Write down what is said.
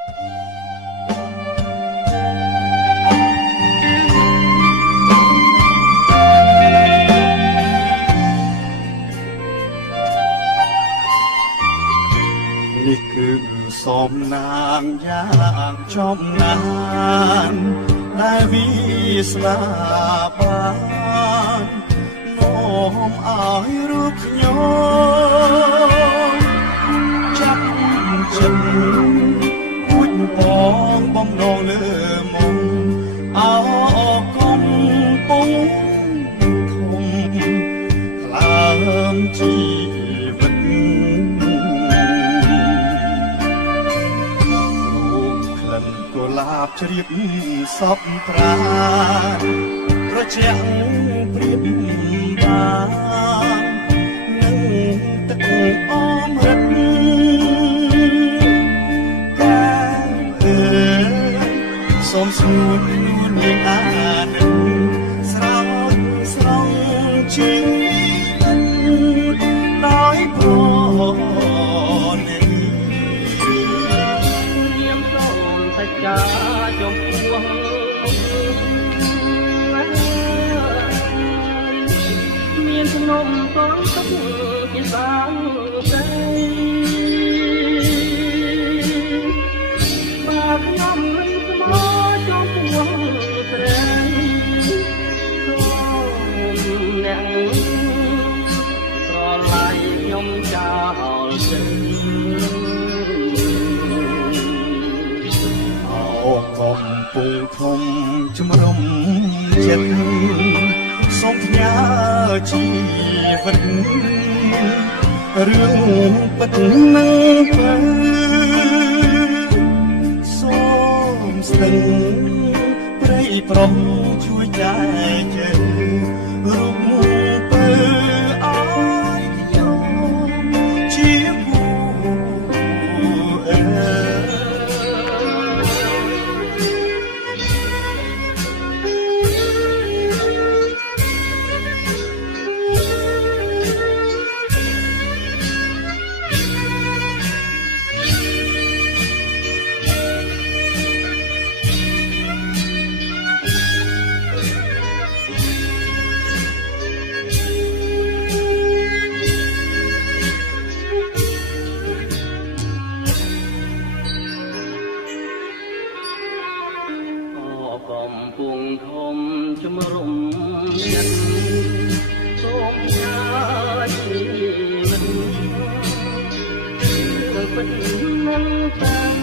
នេះគឺសំណាងយ៉ាងចំណានដែលវាស្នាបាននាំឲ្យរូបខ្ញុំចាប់ចិត្តគួចបងបំណងលើមុំអោគុំពុំធំខ្លាមជីវិតកុលាបជ្រាបសពត្រាត្រជាក់ព្រៀបបាននឹងទឹកអមរិតកាអើយសូមស្ងួននួននាងអានឹងស្រោចស្រង់ជីវិតដោយព្រនេះនាមសូមសច្ចាចំពោះមានក្នុងតនទុកជាសាងใจបើខ្ញុំមិនស្មោះចំពោះស្រីសូមអ្នកស្រឡាញ់ខ្ញុំចោលទៅកំពុងធំជំរុំចិត្តសុខញ៉ាជីវិតរឿងពិតនឹងទៅសូមស្ទឹងព្រៃប្រុងជួយចែកជើរូបពើឲ្យខ្ញុំជាគូកំពុងធំជំរុំចិត្តសូមញ៉ាជីវិតទៅពិតនឹងតាម